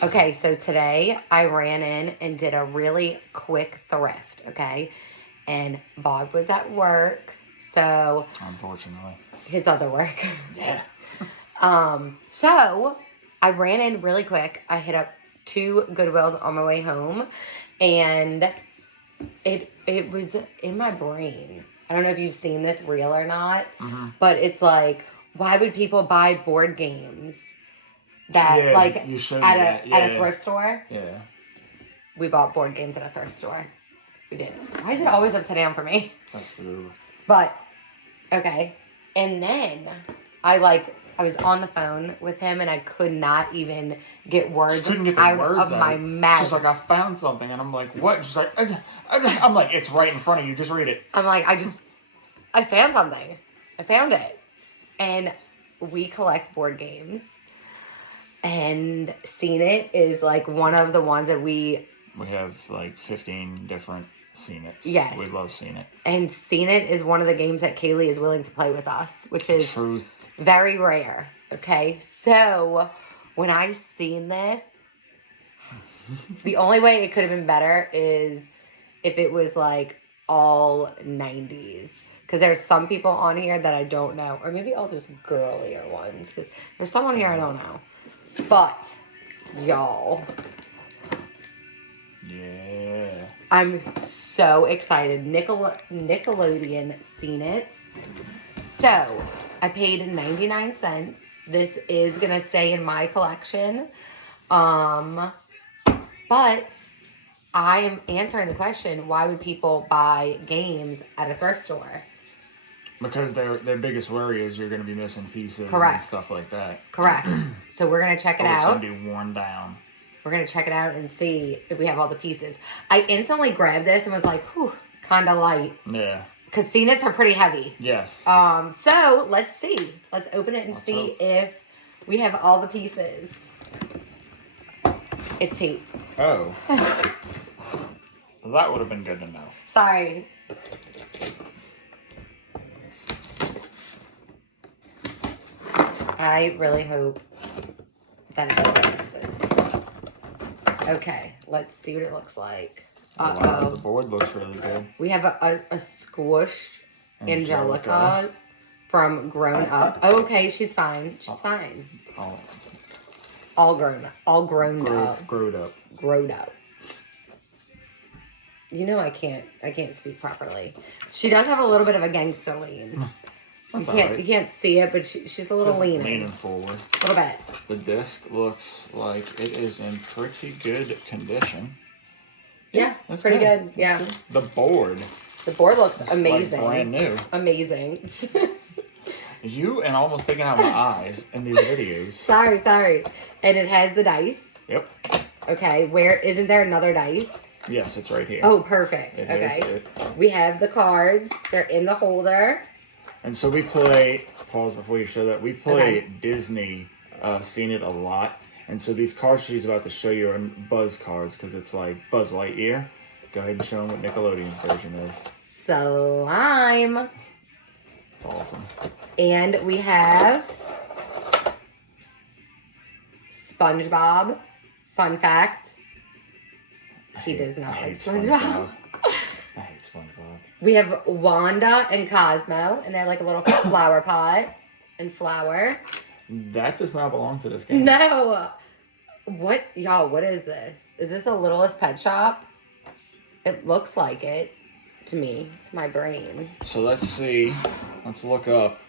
Okay, so today I ran in and did a really quick thrift, okay? And Bob was at work, so... Unfortunately. His other work. Yeah. So I ran in really quick. I hit up 2 Goodwills on my way home, and it was in my brain. I don't know if you've seen this reel or not, but it's like, why would people buy board games that at a thrift store? Yeah. We bought board games at a thrift store. We did. Why is it always upside down for me? That's good. But okay, and then I was on the phone with him and I could not even get words out of my mouth. She's like, I found something, and I'm like, what? She's like, I'm like, it's right in front of you. Just read it. I'm like, I found something. I found it. And we collect board games. And Seen It is like one of the ones that we have like 15 different Seen It's. Yes. We love Seen It. And Seen It is one of the games that Kaylee is willing to play with us, which is very rare. Okay. So when I seen this, the only way it could have been better is if it was like all 90s. Because there's some people on here that I don't know. Or maybe all just girlier ones. Because there's someone here I don't know. But, y'all. Yeah. I'm so excited. Nickelodeon Seen It. So, I paid 99 cents. This is going to stay in my collection. But I am answering the question, why would people buy games at a thrift store? Because their biggest worry is you're going to be missing pieces and stuff like that. Correct. So we're going to check it out. It's going to be worn down. We're going to check it out and see if we have all the pieces. I instantly grabbed this and was like, whew, kind of light. Yeah. Because Seen It's are pretty heavy. Yes. So let's see. Let's open it and see if we have all the pieces. It's taped. Oh. That would have been good to know. Sorry. I really hope that it opens. Okay, let's see what it looks like. Wow, the board looks really good. We have a squish Angelica from Grown Up. Oh, okay, she's fine. She's fine. All grown up. Growed up. You know I can't speak properly. She does have a little bit of a gangster lean. You can't see it, but she's a little leaning forward. A little bit. The disc looks like it is in pretty good condition. Yeah, that's pretty good. Yeah. The board. The board looks amazing. Like brand new. Amazing. You and almost taking out my eyes in these videos. Sorry. And it has the dice. Yep. Okay, isn't there another dice? Yes, it's right here. Oh, perfect. Okay. We have the cards. They're in the holder. And so we play, pause before you show that, we play Disney Seen It a lot. And so these cards she's about to show you are Buzz cards because it's like Buzz Lightyear. Go ahead and show them what Nickelodeon's version is. Slime. It's awesome. And we have SpongeBob. Fun fact. He does not like SpongeBob. I hate SpongeBob. We have Wanda and Cosmo, and they're like a little flower pot and flower. That does not belong to this game. No. What is this? Is this a Littlest Pet Shop? It looks like it to me. It's my brain. So let's see. Let's look up.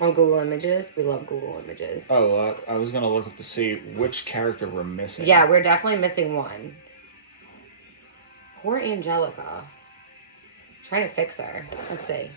On Google Images. We love Google Images. Oh, I was going to look up to see which character we're missing. Yeah, we're definitely missing one. Poor Angelica. Trying to fix her. Let's see.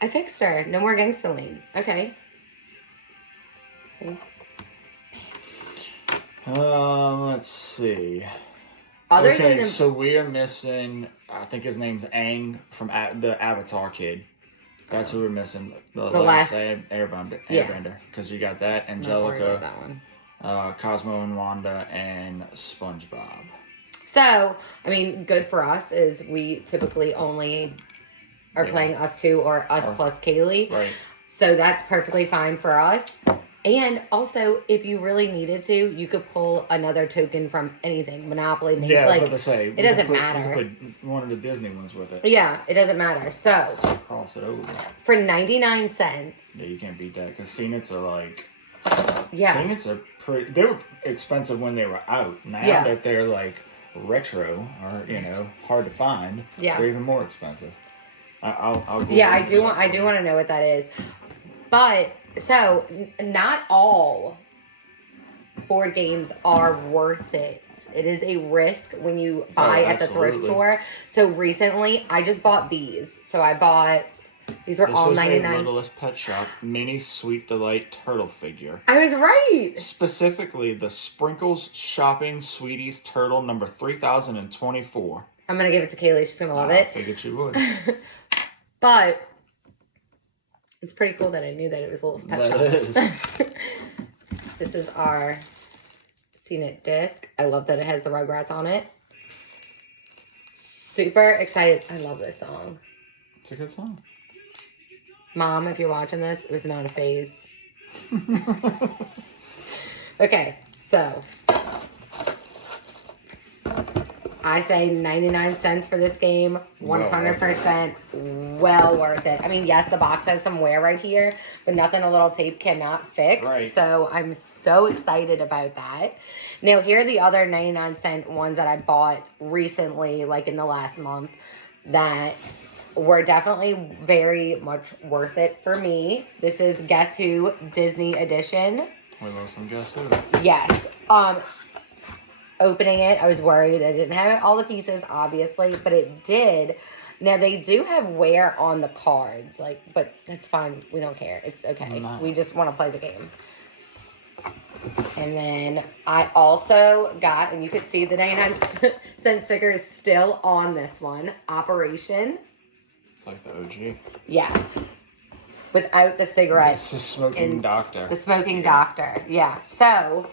I fixed her. No more gangsta lean. Okay. See? Let's see. So we are missing, I think his name's Aang from the Avatar kid. That's who we're missing. The last Airbender. Because you got that, Angelica, that one. Cosmo and Wanda, and SpongeBob. So, I mean, good for us is we typically only are playing us two or us plus Kaylee. Right. So that's perfectly fine for us. And also, if you really needed to, you could pull another token from anything. Monopoly, name. Yeah, like, to say, it doesn't matter. You could put one of the Disney ones with it. Yeah, it doesn't matter. So, cross it over. For 99 cents. Yeah, you can't beat that because Scenets are like. Yeah. Scenets are pretty. They were expensive when they were out. Now that they're like retro or hard to find, they're even more expensive. I'll yeah, I do want to know what that is, but. So, not all board games are worth it. It is a risk when you buy at the thrift store. So, recently, I just bought these. So, I bought... These were all $99. This is a Littlest Pet Shop Mini Sweet Delight Turtle figure. I was right! Specifically, the Sprinkles Shopping Sweeties Turtle number 3024. I'm going to give it to Kaylee. She's going to love it. I figured she would. But... It's pretty cool that I knew that it was Littlest Pet Shop. That is. This is our Scented disc. I love that it has the Rugrats on it. Super excited. I love this song. It's a good song. Mom, if you're watching this, it was not a phase. Okay, so... I say 99 cents for this game. 100% well worth it. I mean, yes, the box has some wear right here, but nothing a little tape cannot fix. Right. So I'm so excited about that. Now, here are the other 99-cent ones that I bought recently, like in the last month, that were definitely very much worth it for me. This is Guess Who Disney Edition. We love some Guess Who. Yes. Opening it, I was worried. I didn't have all the pieces, obviously, but it did. Now, they do have wear on the cards, but that's fine. We don't care. It's okay. No. We just want to play the game. And then I also got, and you could see the 99-cent sticker is still on this one, Operation. It's like the OG. Yes. Without the cigarette. It's the smoking doctor. The smoking doctor, yeah. So...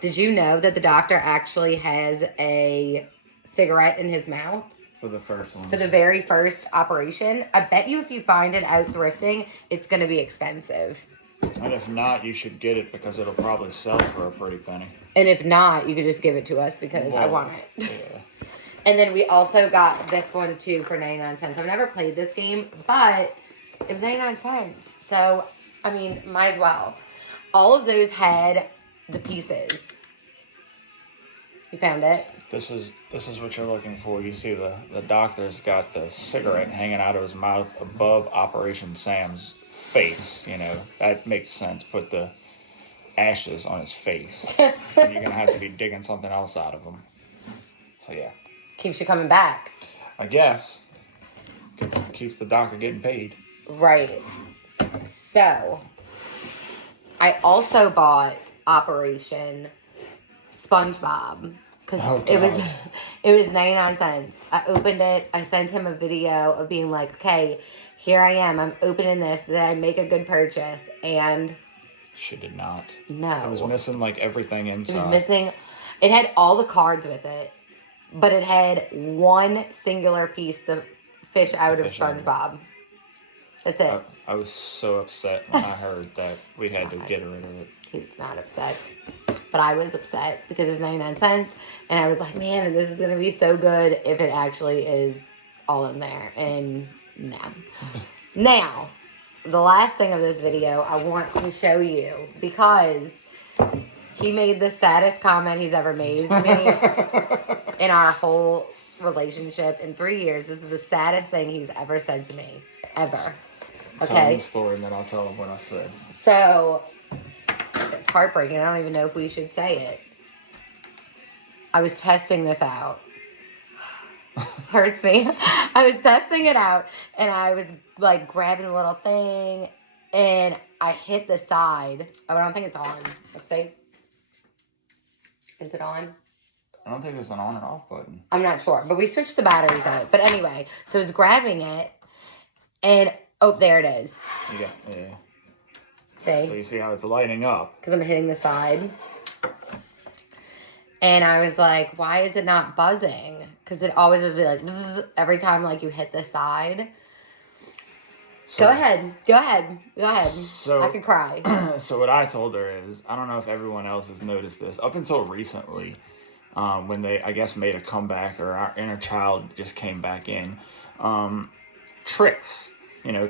Did you know that the doctor actually has a cigarette in his mouth? For the first one. For the very first operation. I bet you if you find it out thrifting, it's going to be expensive. And if not, you should get it because it'll probably sell for a pretty penny. And if not, you could just give it to us because I want it. Yeah. And then we also got this one too for 99 cents. I've never played this game, but it was 99 cents. So, I mean, might as well. All of those had the pieces. You found it? This is what you're looking for. You see the doctor's got the cigarette hanging out of his mouth above Operation Sam's face. That makes sense. Put the ashes on his face. You're going to have to be digging something else out of him. So, yeah. Keeps you coming back. I guess. Keeps the doctor getting paid. Right. So, I also bought Operation SpongeBob because it was 99 cents. I opened it. I sent him a video of being like, okay, here I am. I'm opening this. Did I make a good purchase? And she did not. No. It was missing like everything inside. It was missing. It had all the cards with it, but it had one singular piece to fish out of SpongeBob. That's it. I was so upset when I heard that we had to get rid of it. He was not upset. But I was upset because it was 99 cents. And I was like, man, this is going to be so good if it actually is all in there. And no. Now, the last thing of this video I want to show you because he made the saddest comment he's ever made to me in our whole relationship in 3 years. This is the saddest thing he's ever said to me. Ever. Okay? Tell him the story and then I'll tell him what I said. So... It's heartbreaking. I don't even know if we should say it. I was testing this out. It hurts me. I was testing it out, and I was, like, grabbing the little thing, and I hit the side. Oh, I don't think it's on. Let's see. Is it on? I don't think there's an on and off button. I'm not sure, but we switched the batteries out. But anyway, so I was grabbing it, and, oh, there it is. Yeah. See? So you see how it's lighting up. Because I'm hitting the side. And I was like, why is it not buzzing? Because it always would be like, bzz, every time like you hit the side. So, Go ahead. So, I could cry. So what I told her is, I don't know if everyone else has noticed this. Up until recently, when they, I guess, made a comeback, or our inner child just came back in, tricks.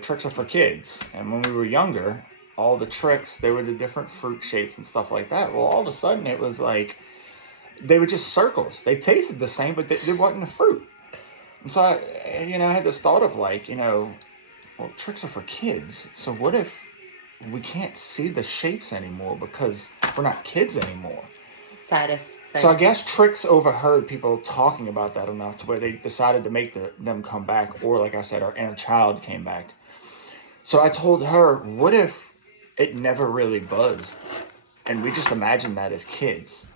Tricks are for kids. And when we were younger, all the tricks, they were the different fruit shapes and stuff like that. Well, all of a sudden, it was like, they were just circles. They tasted the same, but they wasn't a fruit. And so, I had this thought of well, tricks are for kids. So what if we can't see the shapes anymore because we're not kids anymore? Saddest thing. So I guess tricks overheard people talking about that enough to where they decided to make them come back. Or like I said, our inner child came back. So I told her, what if it never really buzzed? And we just imagined that as kids.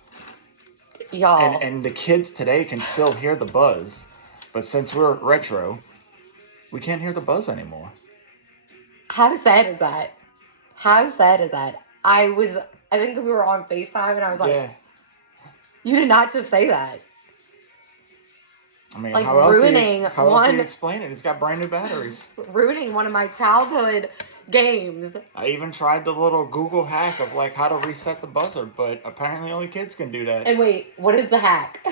Y'all. And the kids today can still hear the buzz. But since we're retro, we can't hear the buzz anymore. How sad is that? I think we were on FaceTime and I was like, yeah. You did not just say that. I mean, how else do you explain it? It's got brand new batteries. Ruining one of my childhood games. I even tried the little Google hack of how to reset the buzzer, but apparently only kids can do that. And wait, what is the hack?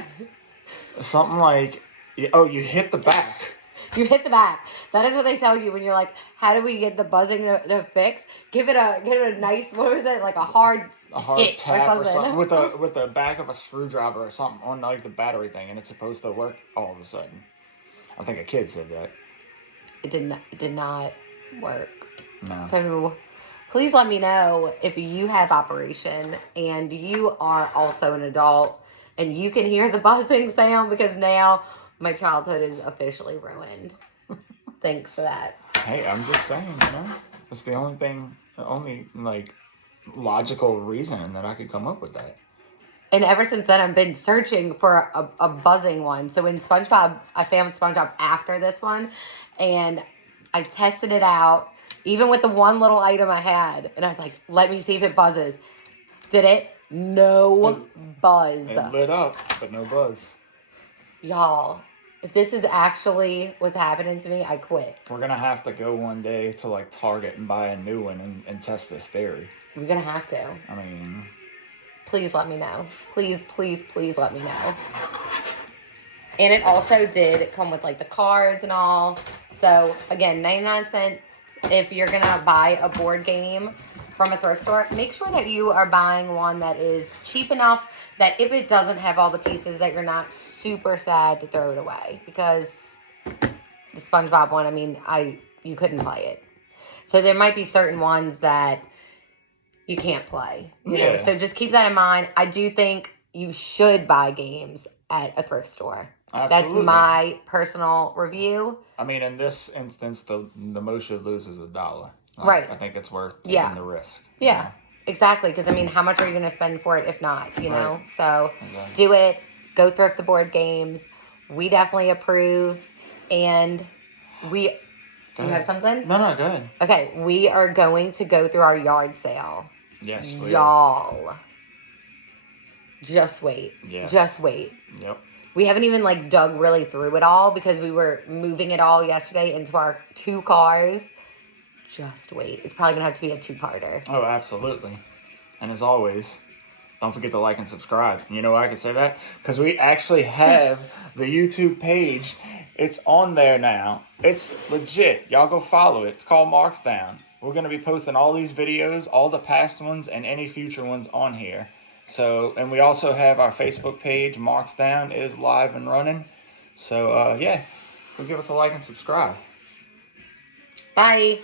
Something like, you hit the back. You hit the back. That is what they tell you when you're like, how do we get the buzzing to fix? Give it a nice, what was it, like a hard hit tap or something with the back of a screwdriver or something on the battery thing, and it's supposed to work all of a sudden. I think a kid said that. It did not work. No. So please let me know if you have Operation and you are also an adult and you can hear the buzzing sound, because now my childhood is officially ruined. Thanks for that. Hey, I'm just saying, it's the only logical reason that I could come up with that. And ever since then, I've been searching for a buzzing one. So in SpongeBob, I found SpongeBob after this one, and I tested it out, even with the one little item I had, and I was like, let me see if it buzzes. Did it? No buzz. It lit up, but no buzz. Y'all, if this is actually what's happening to me, I quit. We're going to have to go one day to Target and buy a new one and test this theory. We're going to have to. I mean, please let me know. Please let me know. And it also did come with the cards and all. So again, 99 cents if you're going to buy a board game from a thrift store. Make sure that you are buying one that is cheap enough that if it doesn't have all the pieces, that you're not super sad to throw it away. Because the SpongeBob one, I mean, you couldn't play it. So there might be certain ones that you can't play. You know? So just keep that in mind. I do think you should buy games at a thrift store. Absolutely. That's my personal review. I mean, in this instance, the most you lose is $1. Right. I think it's worth taking the risk. Yeah. Exactly, because, I mean, how much are you going to spend for it if not, you know? So, do it. Go thrift the board games. We definitely approve. And you have something? No, go ahead. Okay, we are going to go through our yard sale. Yes, y'all. Just wait. Yes. Just wait. Yep. We haven't even, dug really through it all because we were moving it all yesterday into our 2 cars. Just wait. It's probably going to have to be a 2-parter. Oh, absolutely. And as always, don't forget to like and subscribe. You know why I can say that? Because we actually have the YouTube page. It's on there now. It's legit. Y'all go follow it. It's called Marks Down. We're going to be posting all these videos, all the past ones, and any future ones on here. So, and we also have our Facebook page, Marks Down, is live and running. So, go give us a like and subscribe. Bye.